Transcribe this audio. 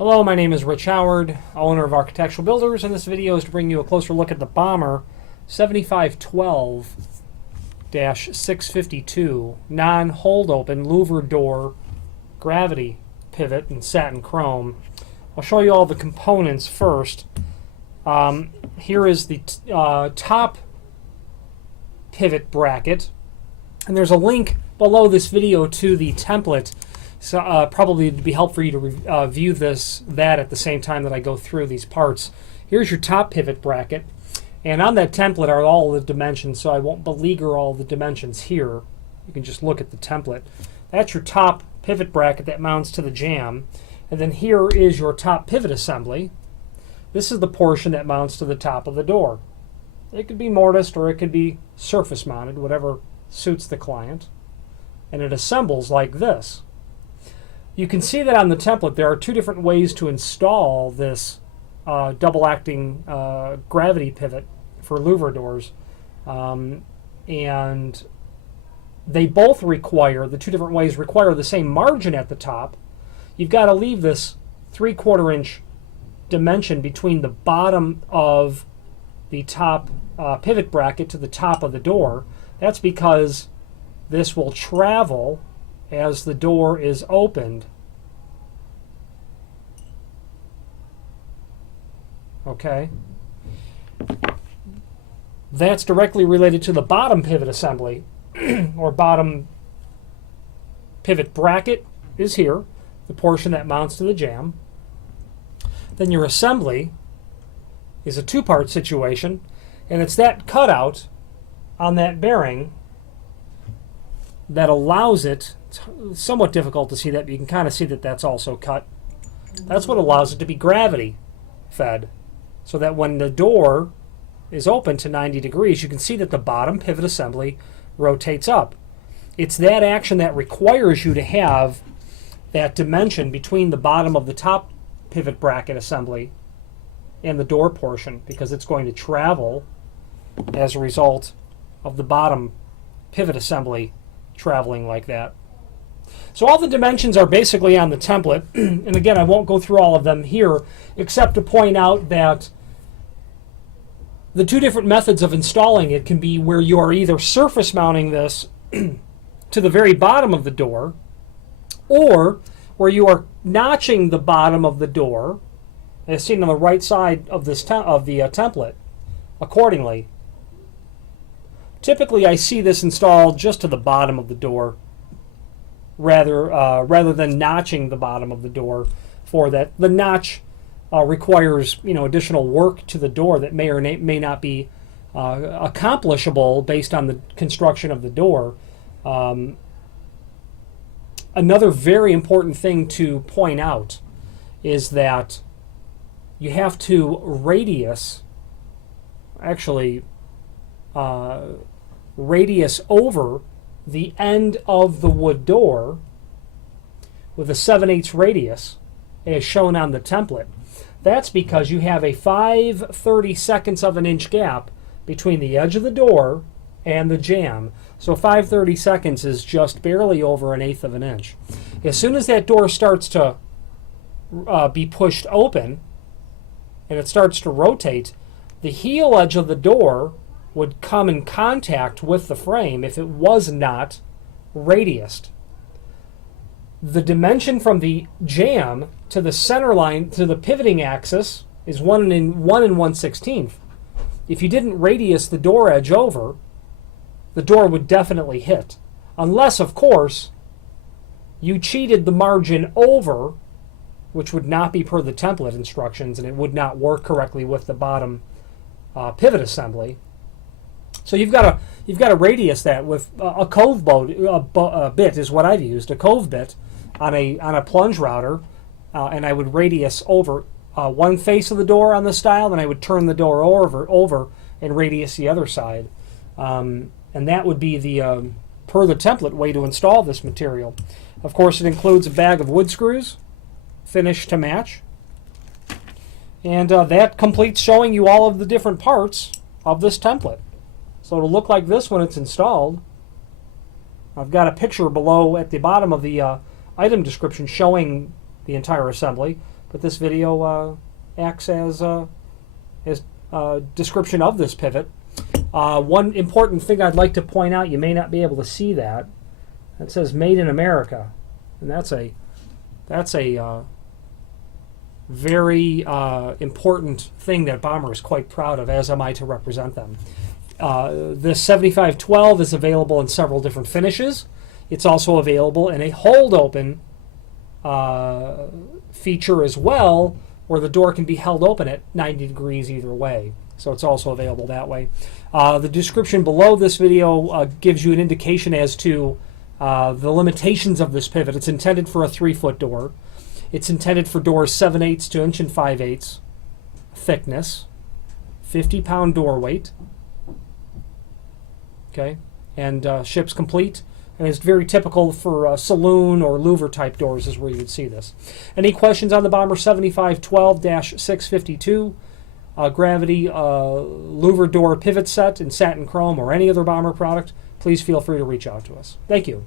Hello, my name is Rich Howard, owner of Architectural Builders, and this video is to bring you a closer look at the Bommer 7512-652 non-hold open louver door gravity pivot in satin chrome. I'll show you all the components first. Here is the top pivot bracket, and there's a link below this video to the template. So probably it'd be helpful for you to view that at the same time that I go through these parts. Here's your top pivot bracket, and on that template are all the dimensions, so I won't beleaguer all the dimensions here. You can just look at the template. That's your top pivot bracket that mounts to the jamb, and then here is your top pivot assembly. This is the portion that mounts to the top of the door. It could be mortised or it could be surface mounted, whatever suits the client, and it assembles like this. You can see that on the template there are two different ways to install this double acting gravity pivot for louver doors, and they both require, the two different ways require the same margin at the top. You've got to leave this 3/4 inch dimension between the bottom of the top pivot bracket to the top of the door. That's because this will travel as the door is opened. Okay. That's directly related to the bottom pivot assembly or bottom pivot bracket is here, the portion that mounts to the jamb. Then your assembly is a two-part situation, and it's that cutout on that bearing that allows it, it's somewhat difficult to see that, but you can kind of see that that's also cut. That's what allows it to be gravity fed, so that when the door is open to 90 degrees, you can see that the bottom pivot assembly rotates up. It's that action that requires you to have that dimension between the bottom of the top pivot bracket assembly and the door portion, because it's going to travel as a result of the bottom pivot assembly traveling like that. So all the dimensions are basically on the template, and again, I won't go through all of them here, except to point out that the two different methods of installing it can be where you are either surface mounting this to the very bottom of the door, or where you are notching the bottom of the door, as seen on the right side of this template, accordingly. Typically, I see this installed just to the bottom of the door, rather than notching the bottom of the door. For that, the notch requires additional work to the door that may or may not be accomplishable based on the construction of the door. Another very important thing to point out is that you have to radius over the end of the wood door with a 7/8 radius as shown on the template. That's because you have a 5/32 of an inch gap between the edge of the door and the jamb. So 5/32 is just barely over 1/8 of an inch. As soon as that door starts to be pushed open and it starts to rotate, the heel edge of the door would come in contact with the frame if it was not radiused. The dimension from the jamb to the center line to the pivoting axis is 1 1/16. If you didn't radius the door edge over, the door would definitely hit. Unless, of course, you cheated the margin over, which would not be per the template instructions, and it would not work correctly with the bottom pivot assembly. So you've got to radius that with a cove bit is what I've used, a cove bit on a plunge router, and I would radius over one face of the door on the style, then I would turn the door over and radius the other side, and that would be the per the template way to install this material. Of course, it includes a bag of wood screws, finished to match, and that completes showing you all of the different parts of this template. So it'll look like this when it's installed. I've got a picture below at the bottom of the item description showing the entire assembly. but this video acts as description of this pivot. One important thing I'd like to point out, you may not be able to see that. It says "Made in America," and that's a very important thing that Bommer is quite proud of, as am I to represent them. This 7512 is available in several different finishes. It's also available in a hold open feature as well, where the door can be held open at 90 degrees either way. So it's also available that way. The description below this video gives you an indication as to the limitations of this pivot. It's intended for a 3-foot door. It's intended for doors 7/8 to 1 5/8 thickness, 50-pound door weight. Okay, and ships complete. And it's very typical for saloon or louver type doors is where you would see this. Any questions on the Bommer 7512-652 gravity louver door pivot set in satin chrome or any other Bommer product? Please feel free to reach out to us. Thank you.